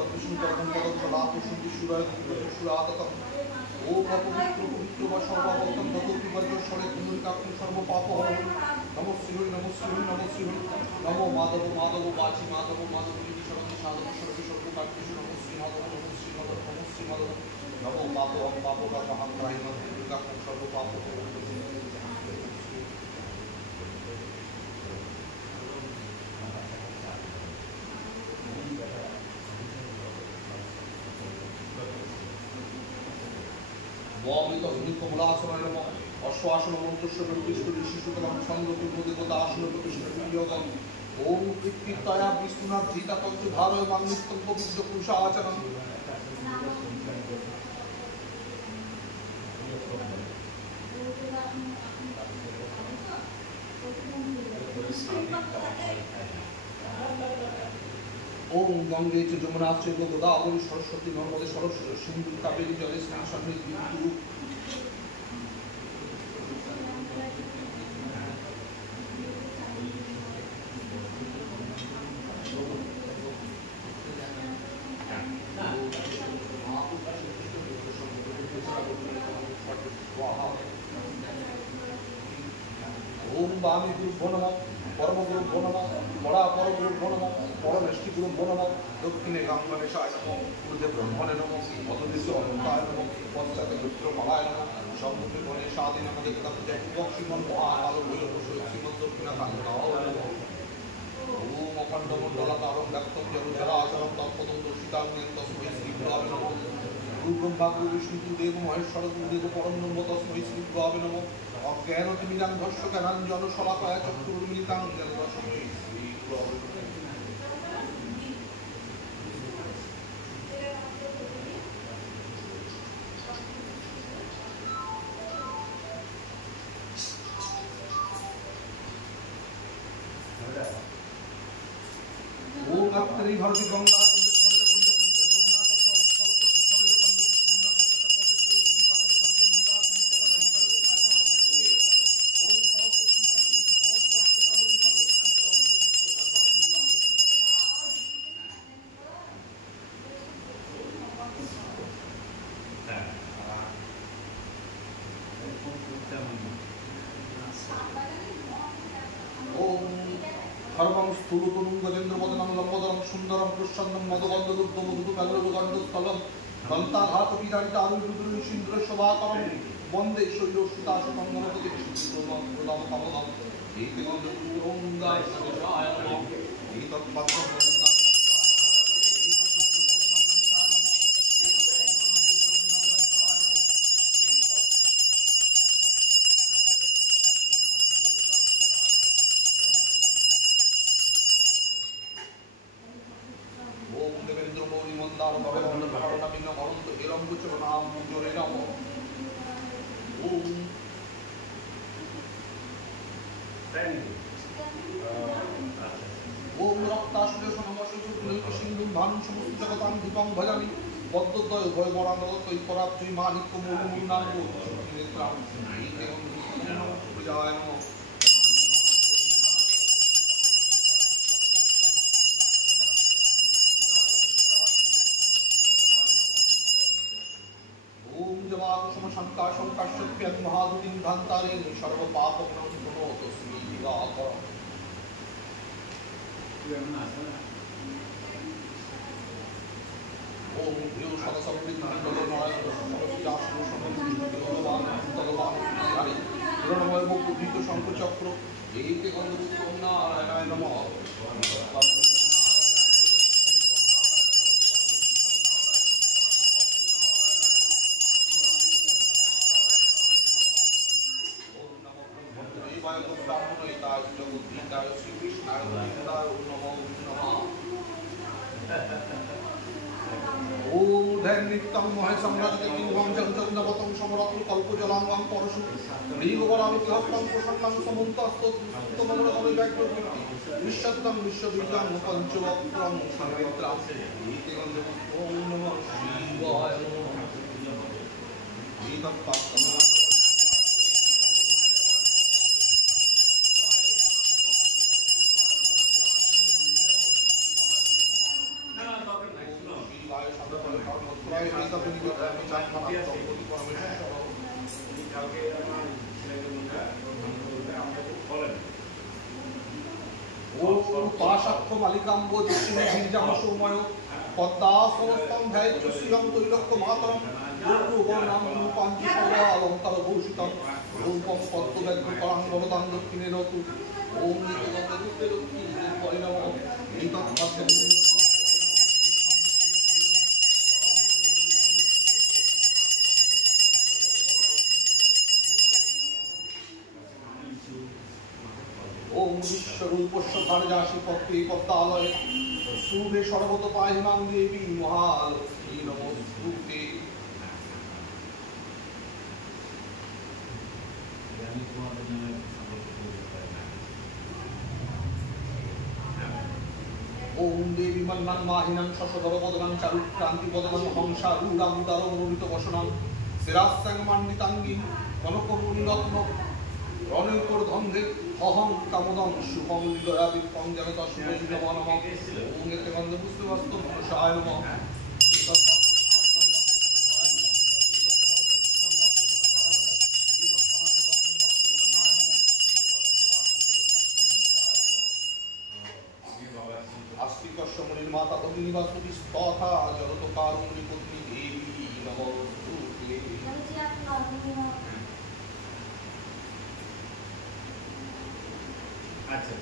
তৎসুতর্কম পদকলাপসন্তি সুরাততম ওম অপবিত্র পবিত্র বা সর্বাবর্তম দত্তবিবর্জস্বরে পুনরিকাক্ষণ সর্বপাপহরণ নমঃ শ্রীহরি নমঃ শ্রীহরি নমঃ শ্রীহরি নমো মাধব মাধব বাচি মাধব মাধব নীতি সরতি সাধব সরতি সর্বকার্যেষু নমঃ শ্রীমাধব নমঃ শ্রীমাধব নমঃ শ্রীমাধব নমো পাপহম পাপকাহং ত্রাহিমাং পুনরিকাক্ষণ সর্বপাপহরণ অমৃত কমলাসনায় নমঃ অশ্বাসন মন্ত্রস্য প্রতিষ্ঠ শিশুতলাম ছন্দপূর্বদেবতা আসন প্রতিষ্ঠ প্রিয়গম ওম কৃত্তিত্তয়া বিষ্ণুনাথ জিতা তন্ত্র ধারয় মাংনিত্যম পবিত্র পুরুষ আচরণ ওম গঙ্গে চ যমুনা চৈব গোদাবরী সরস্বতী নর্মদে সরস্বতী সিন্ধু কাবেরী জলে স্নান সন্নিধি ওম বামি গুরুভ্যো নমঃ পরমগুরুভ্যো নমঃ বড়া পরগুরুভ্যো নমঃ পরমেষ্টি গুরুভ্যো নমঃ দক্ষিণে গাঙ্গনেশায় নমঃ পূর্বে ব্রহ্মণে নমঃ মধুদেশে অনন্তায় নমঃ পশ্চাতে রুদ্রমালায় নমঃ সম্মুখে গণেশাদি নমঃ দেবতাতে শ্রীমন মহাকালো ভৈরব শ্রীমদ দক্ষিণাকান্তায় নমঃ ওম অখণ্ডমণ্ডলাকারং ব্যক্তং জগজ্জরাচরং তৎপদং দর্শিতাং তস্मै শ্রীগুরবে নমঃ গুরু ব্রহ্মা গুরু বিষ্ণু গুরুদেব মহেশ্বর গুরুদেব পরম ব্রহ্ম তস্मै শ্রীগুরবে নমঃ অজ্ঞানতিমিরাং ধর্ষ জ্ঞানাঞ্জন শলাকায় চক্ষুর্মিলিতাং যেন তস্मै শ্রীগুরবে নমঃ ওম আত্মরি ভারতী গঙ্গা ধর্মং স্থূলতনুং গজেন্দ্রবদনং লম্বোদরং সুন্দরং প্রসন্নং মদগন্ধদুগ্ধ মধুকালগণ্ডস্থলং দন্তাঘাতপিতারিতারুদ্রুদ্রুষীন্দ্র শোভাকরং বন্দে শৈলসুতাশুতং গণপতি বিষ্ণুপ্রদম কমলম এইতে গন্ধপুরং দাসনায় নমঃ এইতৎপত্রং ওম রক্তাশুলে সমস্ত সিন্ধুম ভানুম সমস্ত জগতাং দীপং ভজামি বদ্ধদ্বয় ভয় বরাঙ্গতৈ পরাত্রী মানিক্য মূলমূলাঙ্গ নেত্রাম এইতে নমঃ পূজায় নমঃ शंका शंकाश्चप्यं महादुतिं धान्तारेण सर्वपापघ्नं प्रणोतस्मै दिवाकरम् ओम ह्रीं सरसवृद्धिर्भगवान् मुक्त शंखचक्र एके गन्धपुत्रं नारायणाय नमः ओम धैर्यनित्यं महेशम्राजते किंवं चंचन्दवतं समरत्न कल्पजलांगं परशु लीगवरामितिहस्तं प्रसन्नं समुन्तस्तोत्तममृतमि व्याघ्रकीर्ति विश्वत्तं विश्वबीजं पञ्चवक्त्रं संवेत्रां ओम नमः शिवाय সর্বত্রায় এতাতে নিগতামি চান্মানাম দম্পতি পরমেশ্বর সহ কালকে আমার ছেলেকে বলতে আমরা খুব বলেন ও পাশাক্ষ মালিকাম্ব দক্ষিণে গিরিজাম সৌময় পদ্মাসনস্তম ধ্যায়চ্চ শ্রীরং তৈলক্য মাতরম দুর্গবর্ণাম রূপাঞ্জি সর্বা অলঙ্কার ভূষিতম রূপম পদ্মব্যগ্রকরাং বরদাং দক্ষিণে রতু ওম নিত্যগন্ধে লক্ষ্মী পরিণম এইতৎপদ্ম ওম বিশ্বরূপস্য ভারজাসি পদ্মে পদ্মালয়ে শুভে সর্বত পাহিমাং দেবী মহালক্ষ্মী নমস্তুতে। ওম দেবী মন্নাং মাহিনাং শশধর বদনাং চারুক্রান্তি বদনাং হংসা রূঢ়াং দারমরুণিত বসনাং শিরাস্যাং মান্ডিতাঙ্গী কনকমণি রত্ন রণেকর ধন্ধে অহং কামদং শুভং হৃদয়া বিপং জগত শুভং নমঃ নমঃ ওম এতে গন্ধ পুষ্পে বস্তু মনসায় নমঃ। আস্তিকস্য মুনির মাতা ভগিনী বাসুকি তথা জগত কারুণী পত্নী দেবী নমস্তুতে। আচ্ছা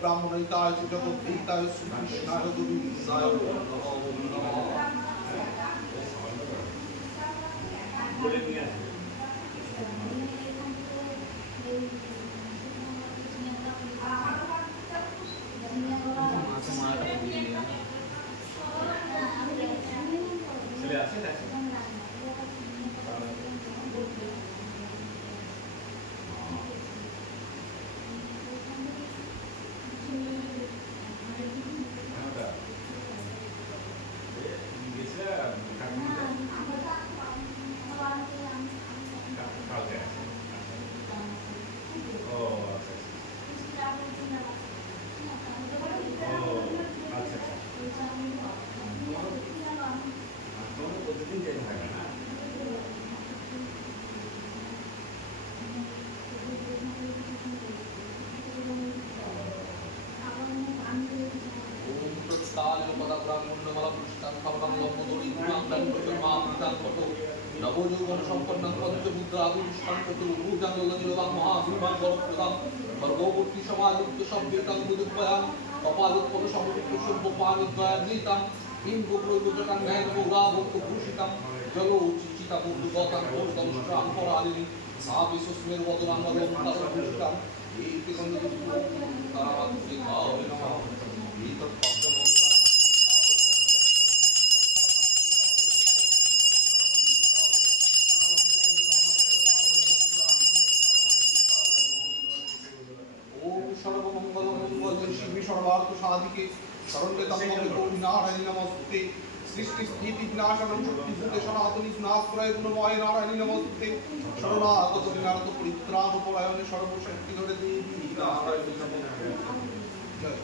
ব্রাহ্মণিতায় জগদ্ধিতায় শ্রীকৃষ্ণায় গোবিন্দায় নমো নমঃ। বলে নিয়ে আসবে ছেলে আছে নবযৌবন সম্পন্ন পঞ্চমুদ্রা আগুষ্ঠান চতুর্ভুজাঙ্গলনিলবাং মহাভীমাং বরপ্রদাং ভর্গবর্তী সমাযুক্ত সম্বেতাং মুদুপয়াং কপালোৎপল সমৃদ্ধ সভ্যপানিদ্বয়ার্জিতাং ইন্দ্রপ্রয়োজকাং ন্যায় গৌরাভোগ্যভূষিতাং জলোচিচিতা মূর্ধগতাং দংষ্ট্রাং পরালিনী সা বিশ্বস্মের বদনাং অলঙ্কারভূষিতাং এইতে গন্ধপুষ্পং তারাবাদ্যে গাবে নমঃ। এইতৎপদ্মম সর্বমঙ্গল মঙ্গল শিবে সর্বার্থ সাধিকে শরণ্যে তম্মে গৌরী নারায়ণী নমস্তুতে। সৃষ্টি স্থিতি বিনাশনং শক্তিভূতে সনাতনী গুণাশ্রয় গুণময় নারায়ণী নমস্তুতে। শরণাগত বিনারত পরিত্রাণ পরায়ণে সর্বশক্তি ধরে দেবী নারায়ণী নমস্তুতে। জয়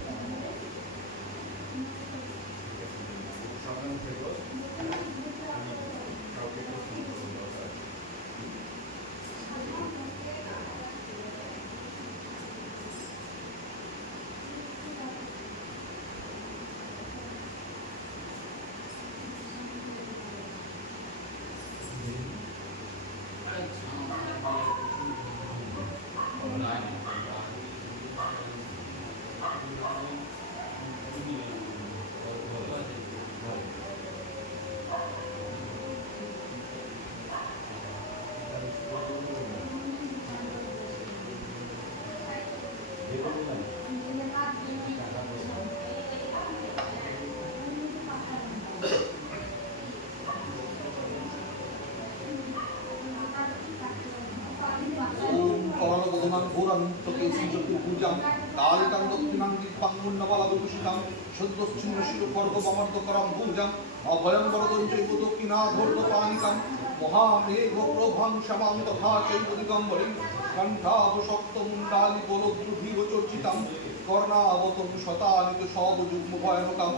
कालिकां दक्षिणां दिक्पाङ्गुण्डबलविभूषितां शुद्धश्चिन्नशिरपर्वमर्दकरां भुजां अभयं वरदं चैव दक्षिणाधोर्धपानिकां महामेघप्रभां क्षमां तथा चैव दिगम्बरीं कण्ठाभशक्तमुण्डालिबलद्रुधिवचर्चितां कर्णावतं शतानित शतयुग्मभयानकां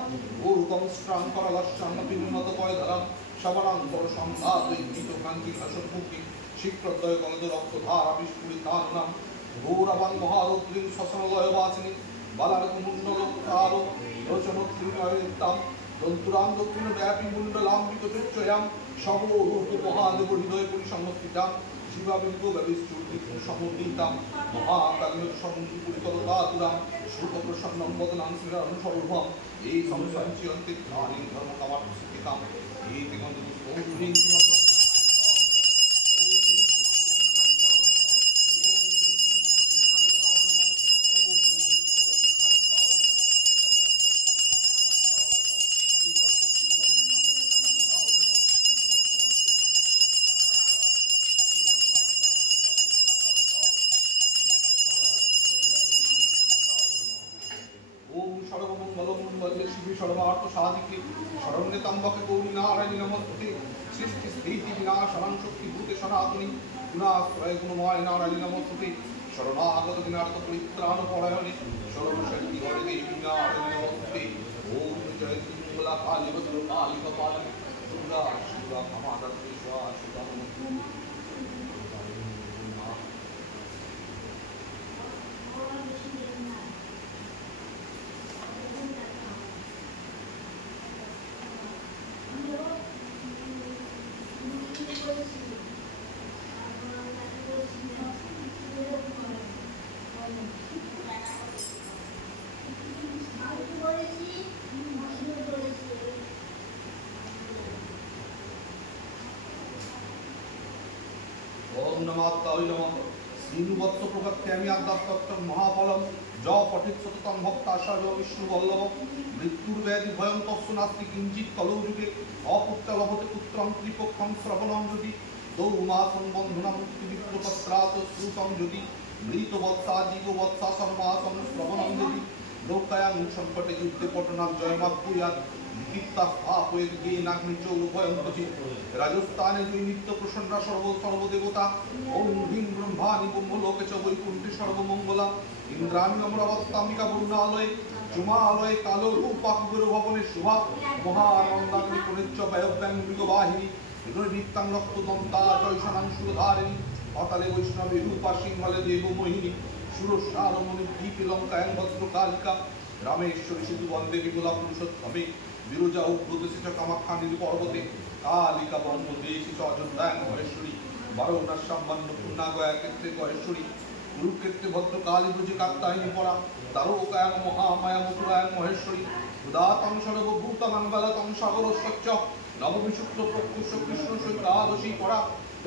ऊर्ध्वं स्त्राङ्करलश्चान्नपिन्नतपयधरां शवनान्तरसंघातैर्गीतकान्तिहसन्मुखीं क्षिप्रद्वयगणदरक्तधारा विस्फुरितान्नां गौरवान् महारुद्रीं श्वसनलयवासिनीं बालार्कमुण्डलोत्तारो लोचनोत्तीर्णयुक्तां दन्तुरां दक्षिणव्यापी मुण्डलाम्बिकचुच्चयां शवोरुहृदयपरिसंस्थितां शिवाबिम्बव्यविस्तृतिसमन्वितां महाकालिनसमुद्रिपुरितरदातुरां श्रुतप्रसन्नं वदनां श्रीरामसौरभां ये संसञ्चयन्ति ध्यानीं धर्मकामार्थसिद्धिकां ये दिगन्तपुष्पौर्णिं सर्वार्थसाधिके शरण्यतम्बके गौरी नारायणि नमस्ते सृष्टि स्थिति विनाशनं शक्तिभूते सनातनी गुणाश्रय गुणमय नारायणि नमस्ते शरणागत विनार्थ परित्राणपरायणे सर्वशक्ति हरे देवी नारायणि नमस्ते ओम जयति मंगला काली भद्र काली कपाली दुर्गा शिवा क्षमा दर्शेश्वा शिवा श्रीनुवत्स प्रगत्यामि आद्यास्तत्तं महाफलं ज पठित सततं भक्ता सर्व विष्णुवल्लभं मृत्युर्व्याधि भयं तस्य नास्ति किञ्चित् कलौ युगे अपुत्र लभते पुत्रं त्रिपक्षं श्रवणं यदि दौमासं बन्धनं मुक्तिविप्रपत्रात् श्रुतं यदि मृतवत्सा जीववत्सा सर्वासं श्रवणं यदि लोकायां संकटे युद्धे पटनां जयमाप्नुयात् राजस्थाने नित्य प्रसन्ना सर्वदेवता ओम ह्रीं ब्रह्माणि ब्रह्मलोके च वैकुण्ठे सर्वमंगला इंद्राणी अमरावत्याम्बिका वरुणालये जुमालये कालो रूपाकुबेर भवने शुभा महानन्दाग्नि पुनिच्च वैभ्याङ्गिकवाहिनी नित्यां रक्तदन्ता जयशनां सुरधारिणी अतले वैष्णवी रूपा सिंहले देवमोहिनी सुरसारमणि दीपे लङ्कायां भद्रकालिका रामेश्वरी सिद्धि वन्दे विमला पुरुषोत्तमे विरोजा उद्भूतस्य च कामाख्यानि पर्वते कालिका ब्रह्मदेशी च अयोध्यां महेश्वरी वाराणस्यां अन्नपूर्णा क्षेत्रे महेश्वरी कुरुक्षेत्रे भद्रकाली ब्रजे कात्यायनी परा दारोकायां महामाया मथुरायां महेश्वरी उदातं सर्वभूतानां बलतं सागरस्य नवविशुक्ल प्रकृष्ट कृष्ण सैतादशी परा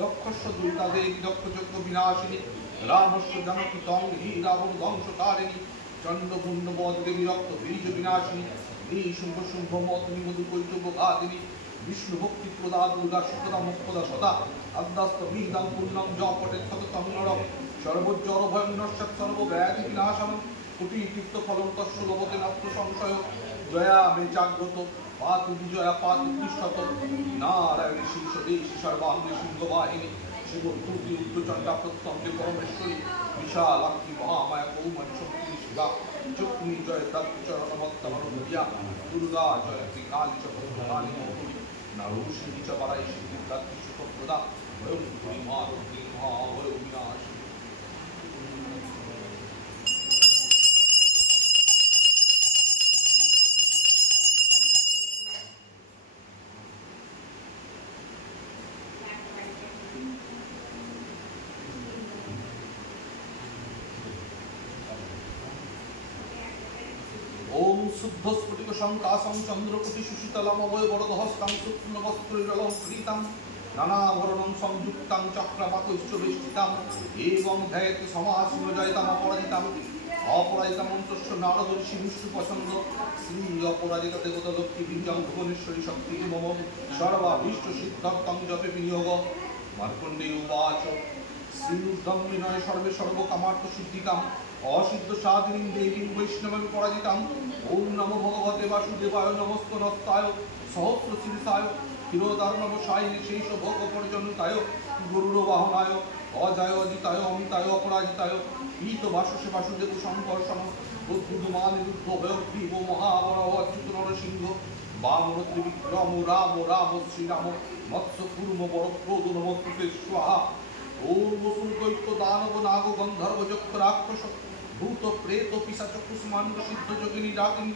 दक्षस्य दुर्गा देवी दक्षयज्ञ विनाशिनी रामस्य जानकी तंगी रावण ध्वंसकारिणी चंद्रकुंड देवी रक्त बीज विनाशिनी शुंभ शुंभ मौतनी मधुकैटभघातिनी विष्णु भक्ति प्रदा दुर्गा सुखदा मुक्तदा सदा अद्दास्त बीदं पूर्णं जपटे सततं नरं सर्वज्वर भयं नश्यत् सर्वव्याधि विनाशनं कोटि तीर्थ फलं तस्य लभते नात्र संशय जया मे जाग्रत पातु विजया पातु तिष्ठत नारायण शीर्षदेशि सर्वांगे सिंहवाहिनी शिवस्तुति उच्चचंडा प्रत्यंगे परमेश्वरी विशालाक्षी महामाया कौमारी शक्ति शिवा चक्री जय तत्व चरण भक्त मनोविद्या दुर्गा जयति काली च भद्रकाली मोहिनी नारोषिणी च वराई सिद्धि तत्व सुखप्रदा भयंकरी मारुति महाभय विनाशिनी ओम शुद्ध स्फटिक शंकासं चंद्रकोटि सुशीतलम अवय वरदहस्तं शुक्लवस्त्रैरलंकृतं नानाभरणं संयुक्तं चक्रवाकैश्च वेष्टितं एवं ध्यायति समासीन जयतम अपराजितं অপরাজিতা মন্ত্রস্য নারদ ঋষি বিষ্ণু পছন্দ শ্রী অপরাজিতা দেবতা লক্ষ্মী বীর্যং ভুবনেশ্বরী শক্তি মম সর্বাভীষ্ট সিদ্ধার্থং জপে বিনিয়োগ মার্কণ্ডেয় উবাচ শ্রীরুদ্রং বিনয় সর্বে সর্বকামার্থ সিদ্ধিকাম অসিদ্ধ সাধিনীং দেবীং বৈষ্ণবং পরাজিতাং ওম নমো ভগবতে বাসুদেবায় নমস্তনস্তায় সহস্র শীর্ষায় ক্ষীরোদার্ণবসায় শেষ ভোগ পর্যন্তায় গরুড় বাহনায় অজয় অজিতায় অমিতায় অপরাজিতায় পীত বাসসে বাসুদেব সংকর্ষণ বুদ্ধুমান রুদ্ধ ভয়গ্রীব মহাবরাহ অচ্যুত নরসিংহ বামন ত্রিবিক্রম রাম রাম শ্রীরাম মৎস্য কুর্ম বরক্রোধ নমস্তুতে স্বাহা ওম বসুন দৈত্য দানব নাগ গন্ধর্ব যক্ষ রাক্ষস ভূত প্রেত পিশাচ কুষ্মাণ্ড সিদ্ধ যোগিনী ডাকিনী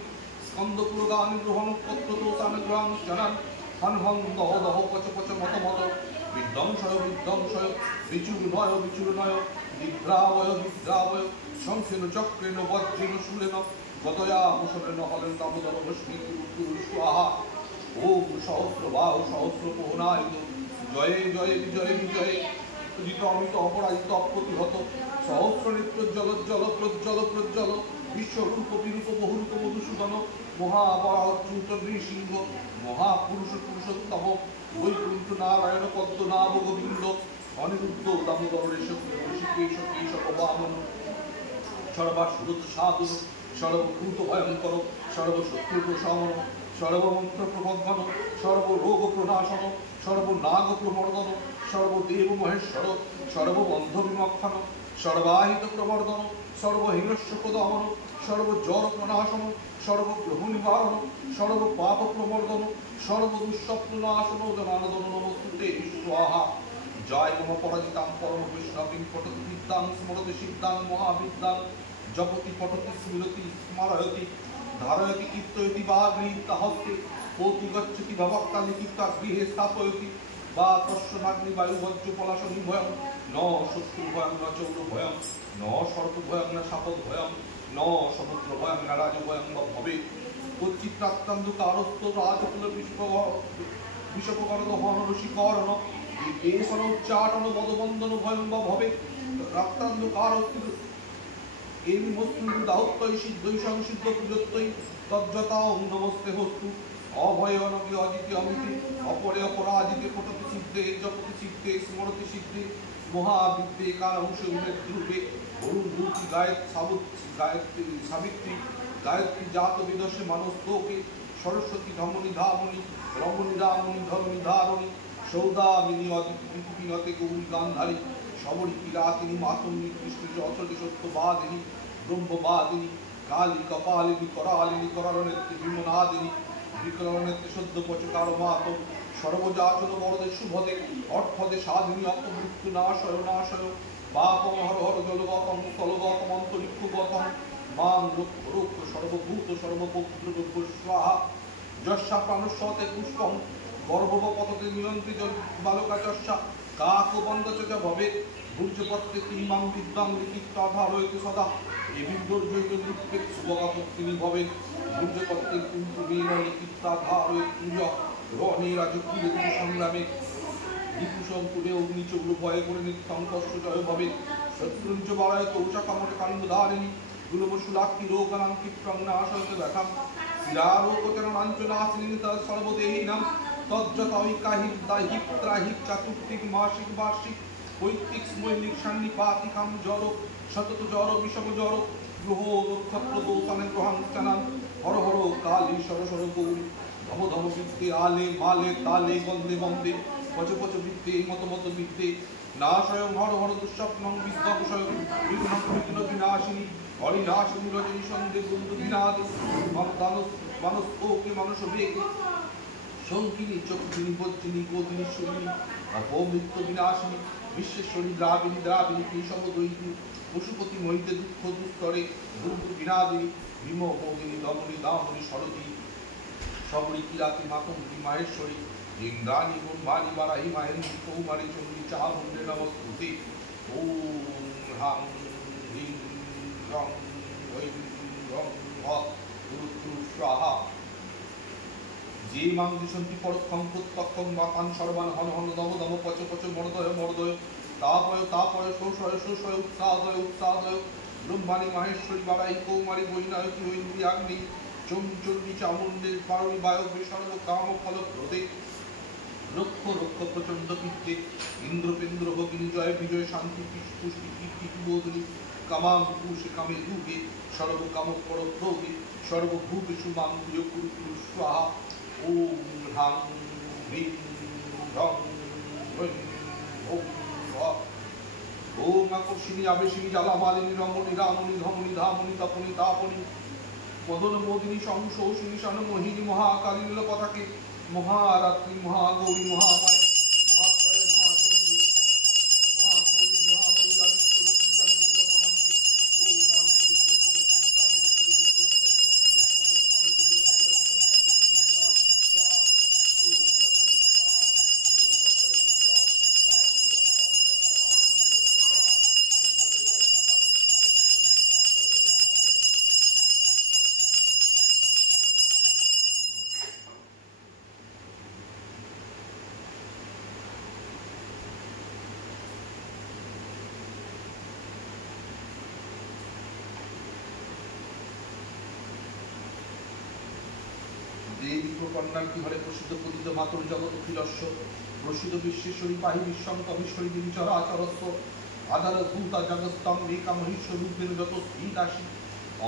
স্কন্দ পুরগানি গ্রহণ পত্র দোষান গ্রহণ জনান হন হন দহ দহ পচ পচ মত মত বিধ্বংসয় বিধ্বংসয় বিচূর্ণয় বিচূর্ণয় বিভ্রাবয় বিভ্রাবয় শঙ্খেন চক্রেণ বজ্রেণ শূলেন গতয়া মুসলেন হলেন দামোদর ভস্মীতি রুদ্র স্বাহা ওম সহস্র বাহু সহস্র পোহনায়ুধ জয়ে জয়ে বিজয়ে বিজয়ে জিত অমিত অপরাজিত অপ্রতিহত সহস্র নেত্রোজ্জ্বল জল প্রজ্জ্বল প্রজ্জ্বল বিশ্বরূপ বিরূপ বহুরূপ মধুসূদন মহাবরাচ্যুত নৃসিংহ মহাপুরুষ পুরুষোত্তম বৈকুণ্ঠ নারায়ণ পদ্মনাভ গোবিন্দ অনিরুদ্ধ দামোদর ঋষিকেশ কেশব বামন সর্বাসুরত সাধু সর্বভূত ভয়ঙ্কর সর্বশত্রু প্রশমন সর্বমন্ত্র প্রবন্ধন সর্বরোগ প্রনাশন সর্বনাগ প্রমর্দন সর্বদেব মহেশ্বর সর্ববন্ধ বিমক্ষণ সর্বাহিত প্রবর্ধন সর্বহিংস্য প্রদমন সর্বজ্বর প্রনাশন সর্বগ্রহ নিবারণ সর্বপাপ প্রমর্দন সর্বদুঃস্বপ্ন নাশন জনানদন নমস্তুতে স্বাহা জয় মম পরাজিতাং পরম বৈষ্ণবীং পঠতি বিদ্যাং স্মরতি সিদ্ধাং মহাবিদ্যাং জপতি পঠতি স্মৃতি স্মারয়তি ধারয়তি কীর্তয়তি বা গৃহীতা হস্তে পৌতি গচ্ছতি ভবক্তা লিখিতা গৃহে স্থাপয়তি বা তস্যনাগ্নি বায়ু বজ্র পলাশনি ভয়ং ন শত্রু ভয়ং ন চৌর ভয়ং ন সর্প ভয়ং ন সাপদ ভয়ং ন সমুদ্র ভয়ং ন রাজ ভয়ং ভবে কচ্চিত্রাত্তান্ধকারস্ত রাজকুল বিষপকর্ণ হন রসিকর্ণ বিদ্বেষণ উচ্চাটন বদবন্দন ভয়ং বা ভবে রক্তান্ধকারস্ত এই মস্তু দাহত্তৈ সিদ্ধৈ সংসিদ্ধ পূজত্তৈ তজ্জতাং নমস্তে হস্তু অভয় অনকি অজিতি অমিতি অপরে অপরাজিতে পটতি সিদ্ধে জপতি সিদ্ধে স্মরতি সিদ্ধে মহাবিদ্যে কারংশে উমেদ্রূপে অরুণ রূপী গায়ত্রী সাবিত্রী গায়ত্রী জাত বিদশে মানস্তোকে সরস্বতী ধমনী ধামনী রমণী রামণী ধরণী ধারণী সৌদামিনী অদিতি বিনতে গৌরী গান্ধারী শবরী কিরাতিনী মাতঙ্গী কৃষ্ণ যশোরী সত্যবাদিনী ব্রহ্মবাদিনী কালী কপালিনী করালিনী করণেত্রী ভীমনাদিনী বিকরণেত্রী সদ্য পচকার মাত সর্বজাচন বরদে শুভদে অর্থদে সাধিনী অপমৃত্যু নাশয় নাশয় পাপম হর হর জলগতম স্থলগতম অন্তরিক্ষগতম মাং রক্ষ রক্ষ সর্বভূত সর্বপত্র রক্ষ স্বাহা যস্যা প্রাণস্বতে পুষ্পম গর্ভবপততে নিয়ন্ত্রিত বালকা যস্যা কাকবন্ধ ভবে ভূর্যপত্রে তিমাং বিদ্যাং লিখিতা ধারয়তে সদা এ বিদ্যুর্জয়িত রূপে শুভগতী ভবে ভূর্যপত্রে কুন্তুমেন লিখিতা ধারয়তে পূজ রণে রাজকুলে সংগ্রামে রিপুশঙ্কুরে অগ্নিচৌর ভয় করে নিত্যং কষ্ট জয় ভবে শত্রুঞ্চ বারায় কৌশা কামট কাণ্ড ধারিণী গুলবশুলাক্ষী রোগানাং ক্ষিপ্রং নাশয়তে দেখাম শিরারোগচরণাঞ্চনাশিনী সর্বদেহিনাম তজ্জতৈকাহিদাহিত্রাহিক চাতুর্থিক মাসিক বার্ষিক পৈতৃক স্মৈলিক সান্নিপাতিকাম জড় শতত জড় বিষম জড় গ্রহ নক্ষত্র দোষানে গ্রহাঞ্চনান হর হর কালী সর সর গৌরী ধম ধম বিদ্যে আলে মালে তালে বন্দে বন্দে পচ পচ বিদ্যে মত মত বিদ্যে নাশয়ং হর হর দুঃস্বপ্নং বিধ্বংসয় বিঘ্ন বিঘ্ন বিনাশিনী হরিনাশিনী রজনী সন্ধে বন্ধু বিনাদ মানস্তোকে মানুষ বেগ শঙ্কিনী চক্ষিনী বজ্রিনী গোদিনীশ্বরিণী অপমৃত্য বিনাশিনী বিশ্বেশ্বরী দ্রাবিণী দ্রাবিণী কেশব দৈতী পশুপতি মহিতে দুঃখ দুস্তরে দুর্গ বিনাদিনী ভীম মৌদিনী দমনী দামনী শরদী শবরী কিরাতি মাতঙ্গী মাহেশ্বরী ইন্দ্রাণী গুণবাণী বারাহী মাহেন্দ্রী কৌমারী চন্ডী চামুণ্ডে নমস্তুতে ওম হ্রাং হ্রিং রং ঐং রং স্বাহা যে মাং দিশন্তি পরক্ষং প্রত্যক্ষং মাতান সর্বান হন হন দম দম পচ পচ মরদয় মরদয় তাপয় তাপয় শোষয় শোষয় উৎসাহদয় উৎসাহদয় ব্রহ্মাণী মাহেশ্বরী বাড়াই কৌমারী বৈনায়কী ঐন্দ্রী আগ্নি চঞ্চন্ডী চামুণ্ডের পারণী বায়ক সর্ব কাম ফল প্রদে লক্ষ লক্ষ প্রচন্ড পিত্তে ইন্দ্রপেন্দ্র ভগিনী জয় বিজয় শান্তি পুষ্টি কীর্তি বোধনী কামাম পুষে কামে দুগে সর্বকাম পর প্রগে সর্বভূত সুমাং প্রিয় কুরু কুরু স্বাহা ওম হ্রাং হ্রিং রং রৈং ওম ওম আকর্ষিণী আবেশিনী জ্বালা মালিনী রমণী রামণী ধমনী ধামণী তপনী তাপনী মদন মোদিনী সংশোষিনী শন মোহিনী মহাকালী নীলপতাকে মহারাত্রি মহাগৌরী মহামায় মহাক্ষয় মহাচণ্ডী মহাশৌরী মহাবলী আদিত্য রশ্মি চান্দ্র জগবন্তী ওম নাম শ্রী শ্রী শ্রী শ্রী তামর শ্রী শ্রী দেবী প্রকন্যাঙ্কি হরে প্রসিদ্ধ পতিত মাতর জগৎ অখিলস্য প্রসিদ্ধ বিশ্বেশ্বরী পাহি বিশ্বং কবীশ্বরী দেবী চরাচরস্ব আধার ভূতা জগস্তম একা মহিষ্য রূপের যত স্ত্রীদাসী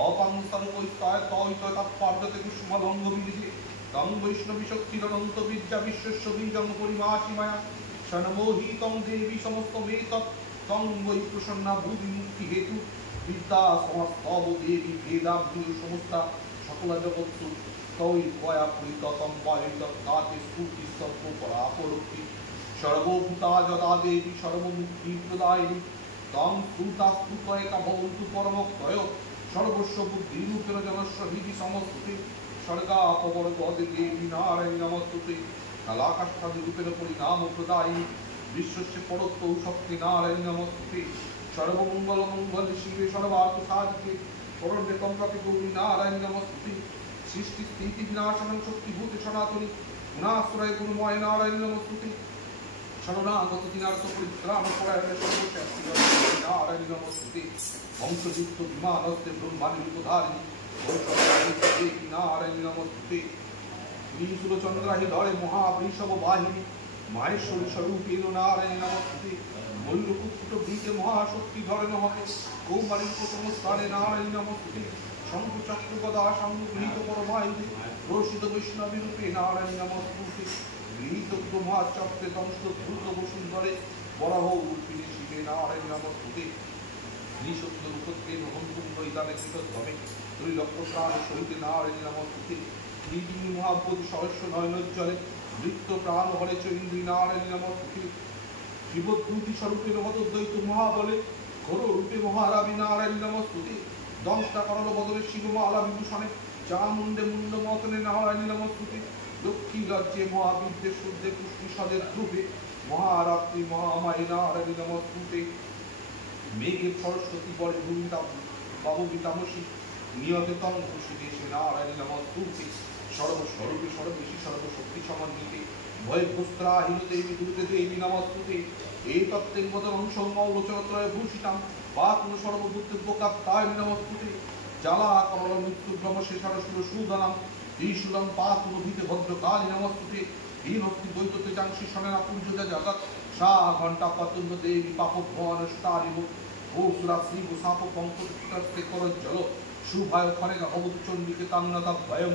অপাংস্তরকৈস্তয় তৈতয় তাৎপার্যতে কুসুমলঙ্গ বিলিজে তং বৈষ্ণবী শক্তির অনন্ত বিদ্যা বিশ্বস্য বীজং পরিমাসি মায়া সনমোহিতং দেবী সমস্ত মেতৎ তং বৈ প্রসন্না ভূমি মুক্তি হেতু বিদ্যা সমস্তব দেবী ভেদাভ্যুর সমস্তা সকলা জগৎসু তৈ কয়া পরিততম পায়িতৎ কাতে স্ফূর্তি সর্ব পরাপরক্তি সর্বভূতা যদা দেবী সর্বমুক্তি প্রদায়িনী তং স্ফূর্তা স্ফূর্তয়কা ভবন্তু পরমক্তয় সর্বস্ব বুদ্ধি রূপের জনস্ব হৃদি সমস্তুতে স্বর্গাপবর গদে দেবী নারায়ণ নমস্তুতে কালাকাষ্ঠাদি রূপের পরিণাম প্রদায়িনী বিশ্বস্য পরত্ব শক্তি নারায়ণ নমস্তুতে সর্বমঙ্গল মঙ্গল শিবে সর্বার্থ সাধিকে পরমে কম্পাকে গৌরী নারায়ণ নমস্তুতে সৃষ্টি স্থিতি বিনাশনং শক্তিভূতে সনাতনী গুণাশ্রয় গুণময় নারায়ণ নমস্তুতে শরণাগত দিনার্থ পরিত্রাণ পরায়ণ সর্বশক্তি নারায়ণ নমস্তুতে বংশযুক্ত বিমানস্তে ব্রহ্মাণী রূপধারিণী দেবী নারায়ণ নমস্তুতে নীলচন্দ্রাহি ধরে মহাবৃষভ বাহিনী মাহেশ্বরী স্বরূপেণ নারায়ণ নমস্তুতে মল্লকুকুট বীজে মহাশক্তি ধরে নমতে কৌমারী প্রথম স্থানে নারায়ণ নমস্তুতে শঙ্কুচক্র গদা সংগৃহীত পরমায়ুধে প্রসিদ্ধ বৈষ্ণবী রূপে নারায়ণ নমস্তুতে গৃহীত ব্রহ্মাচক্রে দংশ দ্রুত বসুন্ধরে বরাহ রূপিণী শিবে নারায়ণ নমস্তুতে নিঃশব্দ রূপত্বে নহন্তুঙ্গ ইদানে কৃতধ্বমে ত্রিলক্ষ প্রাণ সহিতে নারায়ণ নমস্তুতে ত্রিদিনী মহাবোধি সহস্র নয়নোজ্জ্বলে নৃত্য প্রাণ হরে চৈন্দ্রী নারায়ণ নমস্তুতে শিবদ্রুতি স্বরূপে নবদ্বৈত মহাবলে ঘোর রূপে মহারাবী নারায়ণ নমস্তুতে দংষ্টা করল বদলে শিবমালা বিভূষণে চামুণ্ডে মুন্ড মতনে নারায়ণ নমস্তুতে লক্ষ্মী রাজ্যে মহাবিদ্যে শুদ্ধে পুষ্টি সদের ধ্রুবে মহারাত্রি মহামায়ী নারায়ণ নমস্তুতে মেঘের সরস্বতী বরে ভূমিতা বাবুবি তামসী নিয়তে তং খুশি দেশে নারায়ণ নমস্তুতে সর্বস্বরূপে সর্বেশী সর্বশক্তি সমন্বিতে ভয়ভস্ত্রাহীন দেবী দুর্গে দেবী নমস্তুতে এই তত্ত্বের মদন সৌমৌলচরত্রয় ভূষিতাম পাত্ম সর্বভূতে বোকাত্তায় নমস্তুতে জ্বালা করল মৃত্যুভ্রম শেষার সুরসূদনাম ত্রিশূলম পাত্ম ভীতে ভদ্রকালী নমস্তুতে হীনস্তি দ্বৈততে জাংশী সনেনা পূর্যদা জগৎ সা ঘণ্টা পতঙ্গ দেবী পাপ ভুবনষ্টারিব ভূসুরা শ্রী গোসাপ পঙ্কটস্তে করজ্জল শুভায় খনেগা অবুচ্চন্ডিকে তান্নতা ভয়ম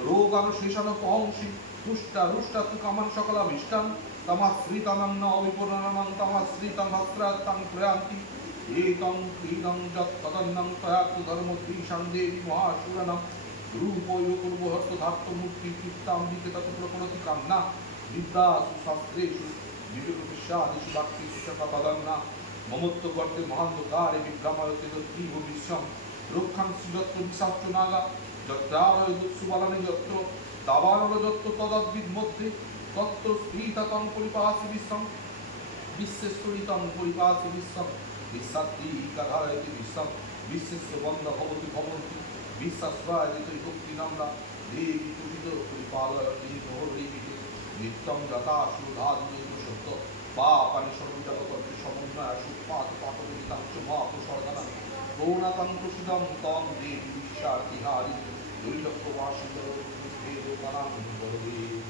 রোগান শেষান পহংসি তুষ্টা রুষ্টা তু কামান সকলাভিষ্টান তমাশ্রিতানাম ন বিপূর্ণানাং তমাশ্রিতাং ভস্ত্রাত্তাং প্রয়ান্তি এতং ক্রীডং যৎ তদন্নং তয়াত্তু ধর্ম ত্রিশাং দেবী মহাসুরানাম রূপৈব পূর্বহর্ত ধাত্ত মূর্তি কীর্তাম্বিকে তত প্রকরতি কামনা বিদ্যা সুশাস্ত্রেষু বিবেক বিশ্বাদিষু বাক্যে সুশকা তদন্না মমত্ব গর্তে মহান্ধকারে বিভ্রমায়তে তীব বিশ্বম রক্ষাংসি যত্র বিশাস্ত্র নাগা যত্রারয় দুঃসুবালানি যত্র দাবানল যত্র তদদ্ভিদ মধ্যে তত্র স্থিতং পরিপাসি বিশ্বম বিশ্বেশ্বরিতং পরিপাসি বিশ্বম বিশ্বাত্রিকাধারয়তি বিশ্বম বিশ্বেশ্ব বন্ধ ভবতি ভবন্তি বিশ্বাশ্রয়তে ভক্তি নন্দা দেবী পুজিত পরিপালয়তি প্রহরীপিতে নিত্যং যথা সুধাদুন সত্য পাপানি সর্বজগৎ সমন্বয় সুপাত পাতবিতাংশ মহাপ্রসর্গনা গৌণাকান্তসুদম তম দেবী বিশ্বার্থিহারি দৈলক্যবাসুদর দেবতানাং Baladev.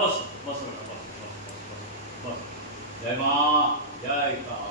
Bos. Jai Ma, Jai Ka.